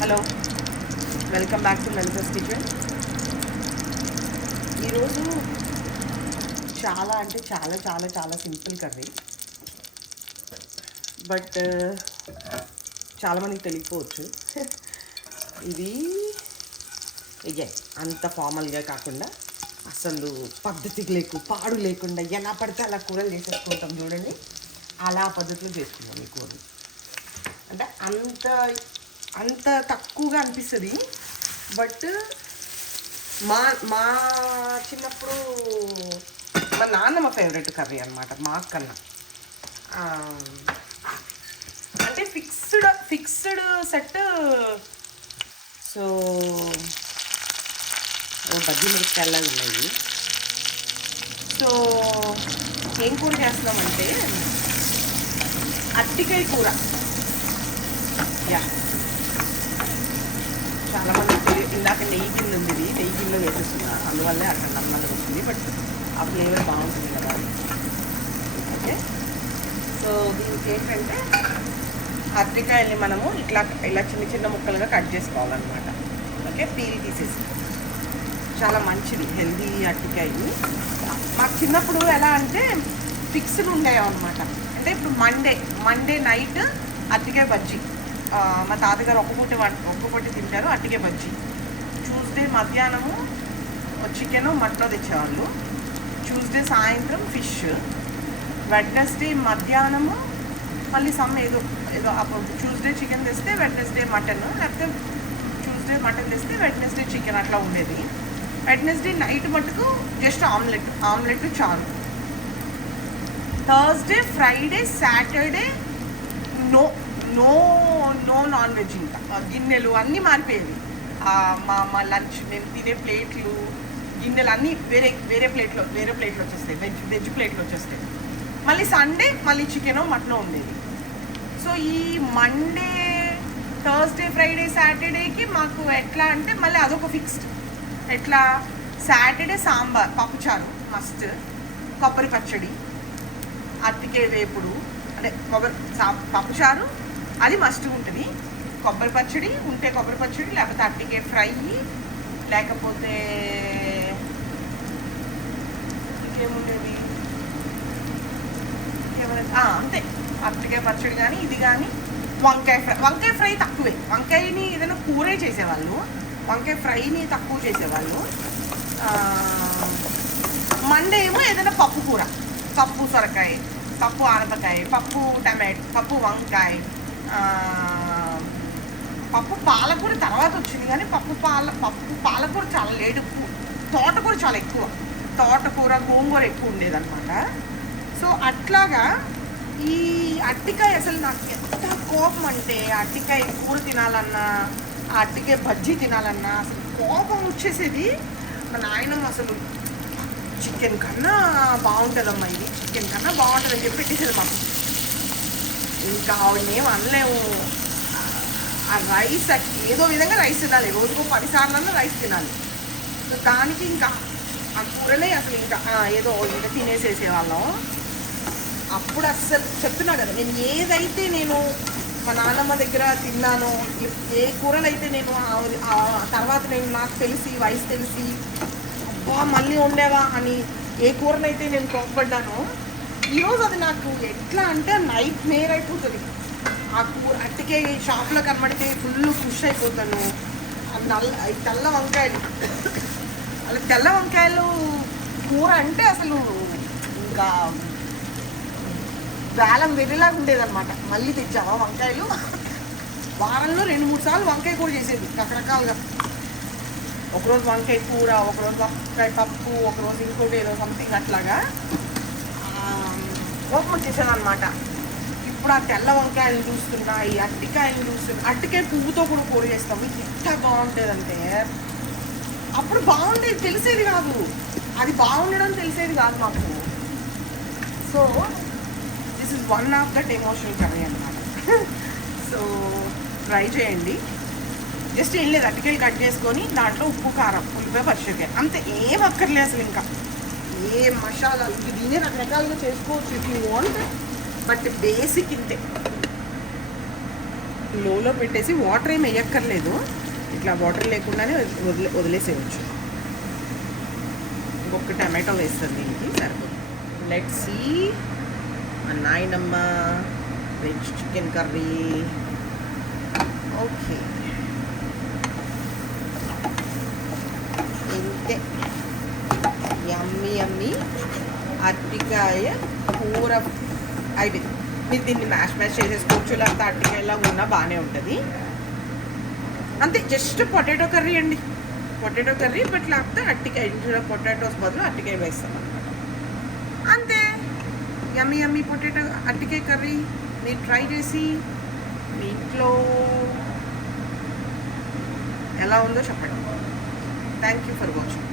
Hello, welcome back to Melsa's kitchen. ఈరోజు చాలా అంటే చాలా చాలా చాలా సింపుల్ కర్రీ, బట్ చాలామందికి తెలియకపోవచ్చు. ఇది ఇదే అంత ఫార్మల్గా కాకుండా అసలు పద్ధతికి పాడు లేకుండా ఎలా పడితే అలా కూరలు చేసేసుకుంటాం చూడండి. అలా పద్ధతిలో చేసుకుంటాం ఈ కూరలు. అంటే అంత తక్కువగా అనిపిస్తుంది, బట్ మా మా చిన్నప్పుడు మా నాన్నమ్మ ఫేవరెట్ కర్రీ అనమాట. మా కన్నా అంటే ఫిక్స్డ్ సెట్. సో బజ్జీ మిరపకాయలా ఉన్నాయి. సో ఏం కూర చేస్తున్నామంటే అరటికాయ కూర. యా, చాలామంది ఇందాక నెయ్యి గిన్నె ఉంది, నెయ్యి గిన్నె వేసేస్తున్నా, అందువల్లే అక్కడ నమ్మకం వచ్చింది. బట్ ఆ ఫ్లేవర్ బాగుంటుంది కదా. ఓకే, సో దీనికి ఏంటంటే అరటికాయల్ని మనము ఇలా చిన్న చిన్న ముక్కలుగా కట్ చేసుకోవాలన్నమాట. ఓకే, పీల్ తీసేసి. చాలా మంచిది, హెల్దీ అరటికాయ. మాకు చిన్నప్పుడు ఎలా అంటే ఫిక్స్డ్ ఉండేవి అనమాట. అంటే ఇప్పుడు మండే నైట్ అరటికాయ బజ్జీ. మా తాతగారు ఒక్క పూట తింటారు అరటికాయ బజ్జీ. ట్యూస్డే మధ్యాహ్నము చికెను మటన్ తెచ్చేవాళ్ళు. ట్యూస్డే సాయంత్రం ఫిష్. వెడ్నెస్డే మధ్యాహ్నము మళ్ళీ ఏదో అప్పుడు ట్యూస్డే చికెన్ తెస్తే వెడ్నెస్డే మటన్, లేకపోతే ట్యూస్డే మటన్ తెస్తే వెడ్నెస్డే చికెన్, అట్లా ఉండేది. వెడ్నెస్డే నైట్ మటుకు జస్ట్ ఆమ్లెట్ చారు. Thursday Friday Saturday no no no non veg. ఇంకా గిన్నెలు అన్నీ మారిపోయేవి. మా లంచ్ మేము తినే ప్లేట్లు గిన్నెలు అన్నీ వేరే ప్లేట్లో వచ్చేస్తాయి. వెజ్ ప్లేట్లు వచ్చేస్తాయి. మళ్ళీ సండే మళ్ళీ చికెనో మటనో ఉండేది. సో ఈ మండే థర్స్డే ఫ్రైడే సాటర్డేకి మాకు ఎట్లా అంటే మళ్ళీ అదొక ఫిక్స్డ్. ఎట్లా, సాటర్డే సాంబార్ పప్పుచారు మస్ట్, కొబ్బరి పచ్చడి, అరటికాయ వేపుడు, అంటే పప్పుచారు అది మస్ట్ ఉంటుంది. కొబ్బరి పచ్చడి ఉంటే కొబ్బరి పచ్చడి, లేకపోతే అరటికాయ ఫ్రై, లేకపోతే ఇంకేముండేది అంతే, అరటికాయ పచ్చడి కానీ ఇది కానీ. వంకాయ ఫ్రై తక్కువే. వంకాయని ఏదైనా కూరే చేసేవాళ్ళు, వంకాయ ఫ్రైని తక్కువ చేసేవాళ్ళు. మండే ఏమో ఏదైనా పప్పు కూర, పప్పు సొరకాయ, పప్పు ఆనపకాయ, పప్పు టమాటో, పప్పు వంకాయ, పప్పు పాలకూర తర్వాత వచ్చింది. కానీ పప్పు పాలకూర చాలా లేటు. తోటకూర చాలా ఎక్కువ, తోటకూర గోంగూర ఎక్కువ ఉండేదన్నమాట. సో అట్లాగా ఈ అరటికాయ అసలు నాకు ఎంత కోపం అంటే, అరటికాయ కూర తినాలన్నా, అరటికాయ బజ్జీ తినాలన్నా అసలు కోపం వచ్చేసేది. మా నాయనమ్మ అసలు చికెన్ కన్నా బాగుంటుందమ్మా, ఇది చికెన్ కన్నా బాగుంటుందని చెప్పి పెట్టేసేది మాకు. ఇంకా ఆవిడనేం అనలేము. ఆ రైస్ ఏదో విధంగా రైస్ తినాలి, రోజుకో 10 సార్లన్నా రైస్ తినాలి. సో దానికి ఇంకా ఆ కూరనే అసలు ఇంకా ఏదో ఇంకా తినేసేసేవాళ్ళం. అప్పుడు అస్సలు చెప్తున్నా కదా, నేను ఏదైతే నేను మా నాన్నమ్మ దగ్గర తిన్నానో, ఏ కూరలైతే నేను తర్వాత నాకు తెలిసి వయసు తెలిసి అబ్బా మళ్ళీ ఉండేవా అని ఏ కూరనైతే నేను కోప్పడ్డానో, ఈరోజు అది నాకు ఎట్లా అంటే నైట్ మేర్ అయిపోతుంది. ఆ కూర అట్టికే షాప్లో కనబడితే ఫుల్ ఖుషి అయిపోతాను. తెల్ల వంకాయలు, అలా తెల్ల వంకాయలు కూర అంటే అసలు ఇంకా వేలం వెర్రిలాగా ఉండేదన్నమాట. మళ్ళీ తెచ్చావా వంకాయలు? వారంలో 2-3 సార్లు వంకాయ కూర చేసేది రకరకాలుగా. ఒకరోజు వంకాయ కూర, ఒకరోజు వంకాయ పప్పు, ఒకరోజు ఇంకోటి ఏదో సంథింగ్ అట్లాగా కోపం వచ్చేసాను అనమాట. ఇప్పుడు ఆ తెల్ల వంకాయలు చూస్తున్నా, ఈ అరటికాయలు చూస్తున్నా, అరటికాయ పువ్వుతో కూడా కూర చేస్తాము. ఎంత బాగుంటుందంటే, అప్పుడు బాగుండేది తెలిసేది కాదు, అది బాగుండడం తెలిసేది కాదు మాకు. So this is one of that emotional curry అన్నమాట. సో ట్రై చేయండి. జస్ట్ ఏం లేదు, అరటికాయలు కట్ చేసుకొని దాంట్లో ఉప్పు కారం ఉల్లిపాయ పచ్చిమిరపకాయ అంతే, ఏం అక్కర్లేదు అసలు. ఇంకా ఏ మసాలాలు దీన్ని రకరకాలుగా చేసుకోవచ్చు if you want, but basic ఇంతే. లోలో పెట్టేసి వాటర్ ఏమి వేయక్కర్లేదు, ఇట్లా వాటర్ లేకుండానే వదిలేసేయచ్చు. ఇంకొక టమాటో వేస్తుంది దీనికి సరిపోతుంది. లెట్స్ సీ నాయనమ్మ వెజ్ చికెన్ కర్రీ. ఓకే, ఇంతే. యమ్మీ యమ్మీ అరటికాయ కూర అయిపోయింది. మీరు దీన్ని మ్యాష్ చేసేసుకోవచ్చు, లేకపోతే అరటికాయలా ఉన్నా బాగానే ఉంటుంది. అంతే, జస్ట్ పొటాటో కర్రీ అండి, పొటాటో కర్రీ. బట్ లేకపోతే అరటికాయ, పొటాటోస్ బదులు అరటికాయ వేస్తాం అనమాట. అంతే, యమ్మీ యమ్మీ పొటాటో అరటికాయ కర్రీ. మీరు ట్రై చేసి మీ ఇంట్లో ఎలా ఉందో చెప్పండి. Thank you for watching.